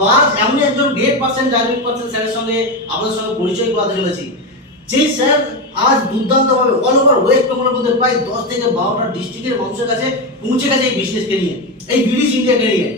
তো আজ এমনই একজন গ্রেট পার্সন, ডাইনামিক পার্সন স্যারের সঙ্গে আপনাদের সঙ্গে পরিচয় করাতে চলেছি। যেই স্যার আজ দুর্দান্তভাবে অল ওভার ওয়েস্ট বেঙ্গলের মধ্যে প্রায় 10 থেকে 12টা ডিস্ট্রিক্টের মানুষের কাছে পৌঁছে গেছে এই বিজনেসকে নিয়ে, এই ব্রিটিশ ইন্ডিয়াকে নিয়ে।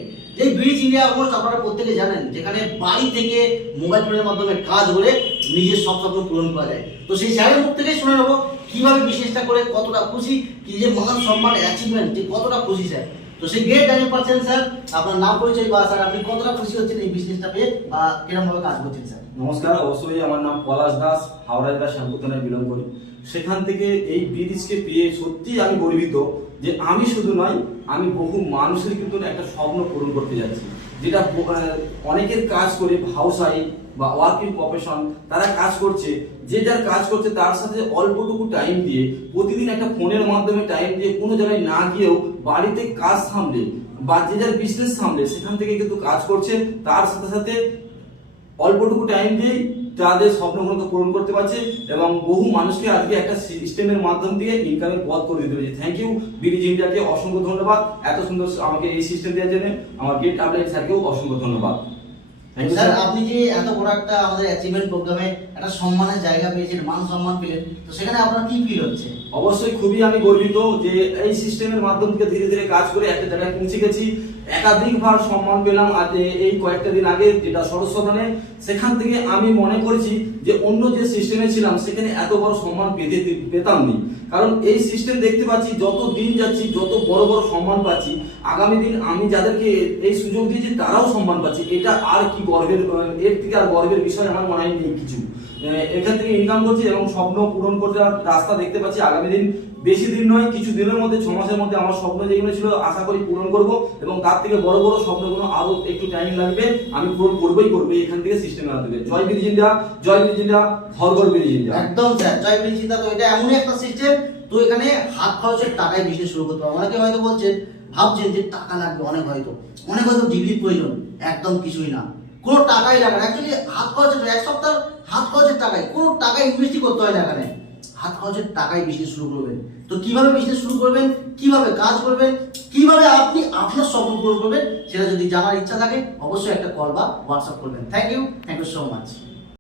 এই ব্রিটিশ ইন্ডিয়া অলমোস্ট আপনারা প্রত্যেকে জানেন, যেখানে বাড়ি থেকে মোবাইল ফোনের মাধ্যমে কাজ করে নিজের সব স্বপ্ন পূরণ করা যায়। তো সেই স্যারের মুখ থেকে শুনে নেবো কিভাবে বিজনেসটা করে কতটা খুশি, কি যে মান সম্মান অ্যাচিভমেন্ট, যে কতটা খুশি স্যার। তো সেই গ্রেট ডাইনামিক পার্সন স্যার, আপনার নাম পরিচয় বা স্যার আপনি কতটা খুশি হচ্ছেন এই বিজনেসটা পেয়ে বা কিরকম ভাবে কাজ করছেন স্যার? নমস্কার। অবশ্যই আমার নাম পলাশ দাস, হাওড়া জেলা শ্যামপুর থানায় বিলং করি। সেখান থেকে এই ব্রিজকে পেয়ে সত্যি আমি গর্বিত যে আমি শুধু নয়, আমি বহু মানুষের কিন্তু একটা স্বপ্ন পূরণ করতে যাচ্ছি। যেটা অনেকের কাজ করে হাউস ওয়াইফ বা ওয়ার্কিং প্রফেশন, তারা কাজ করছে, যে যার কাজ করছে তার সাথে অল্পটুকু টাইম দিয়ে, প্রতিদিন একটা ফোনের মাধ্যমে টাইম দিয়ে, কোনো জায়গায় না গিয়েও বাড়িতে কাজ সামলে বা যে যার বিজনেস সামলে সেখান থেকে কিন্তু কাজ করছে। তার সাথে সাথে অল্পটুকু টাইম দিয়ে তাদের স্বপ্নগুলোকে পূরণ করতে পারছে এবং বহু মানুষকে আজকে একটা সিস্টেমের মাধ্যম দিয়ে ইনকামের পথ করে দিতে পেরেছে। থ্যাংক ইউ ব্রিটিশ ইন্ডিয়াকে, অসংখ্য ধন্যবাদ এত সুন্দর আমাকে এই সিস্টেম দেওয়ার জন্য। আমার গেট আপলাইন স্যারকেও অসংখ্য ধন্যবাদ। স্যার আপনি যে এত বড় একটা আমাদের অ্যাচিভমেন্ট প্রোগ্রামে একটা সম্মানের জায়গা পেয়েছেন, মান সম্মান পেলেন, তো সেখানে আপনার কি ফিল হচ্ছে? অবশ্যই খুবই আমি গর্বিত যে এই সিস্টেমের মাধ্যম থেকে ধীরে ধীরে কাজ করে একটা জায়গায় পৌঁছে গেছি। একাধিকবার সম্মান পেলাম আজ এই কয়েকটা দিন আগে, যেটা সরস্বতনে। সেখান থেকে আমি মনে করেছি যে অন্য যে সিস্টেমে ছিলাম সেখানে এত বড় সম্মান পেতাম নি। কারণ এই সিস্টেম দেখতে পাচ্ছি যত দিন যাচ্ছি, যত বড় বড় সম্মান পাচ্ছি, আগামী দিন আমি যাদেরকে এই সুযোগ দিয়েছি তারাও সম্মান পাচ্ছি। এটা আর কি গর্বের, এর থেকে আর গর্বের বিষয় আমার মনে হয় নেই কিছু। এখান থেকে ইনকাম করছি এবং স্বপ্ন পূরণ করতে রাস্তা দেখতে পাচ্ছি। আগামী দিন বেশি দিন নয়, কিছু দিনের মধ্যে, 6 মাসের মধ্যে আমার স্বপ্ন যেগুলো ছিল আশা করি পূরণ করব এবং তার থেকে বড় বড় স্বপ্নগুলো আরো একটু টাইম লাগবে, আমি পূরণ করবই এখান থেকে সিস্টেমে আসবে। জয় ব্রিটিশ ইন্ডিয়া, জয় ব্রিটিশ ইন্ডিয়া, ঘর ঘর ব্রিটিশ ইন্ডিয়া। একদম স্যার, জয় ব্রিটিশ ইন্ডিয়া। তো এটা এমনই একটা সিস্টেম, তো এখানে হাত খরচের টাকায় বিজনেস শুরু করতে হবে। অনেকে হয়তো বলছেন, ভাবছেন যে টাকা লাগবে, অনেক হয়তো ডিগ্রির প্রয়োজন। একদম কিছুই না, কোনো টাকাই লাগে না। অ্যাকচুয়ালি হাত খরচের, এক সপ্তাহ হাত খরচের টাকায়, কোনো টাকা ইনভেস্টই করতে হয় না এখানে। হাত খরচের টাকায় বিজনেস শুরু করবেন। তো কিভাবে বিজনেস শুরু করবেন, কিভাবে কাজ করবেন, কিভাবে আপনি আপনার স্বপ্ন পূরণ করবেন, সেটা যদি জানার ইচ্ছা থাকে অবশ্যই একটা কল বা হোয়াটসঅ্যাপ করবেন। Thank you so much.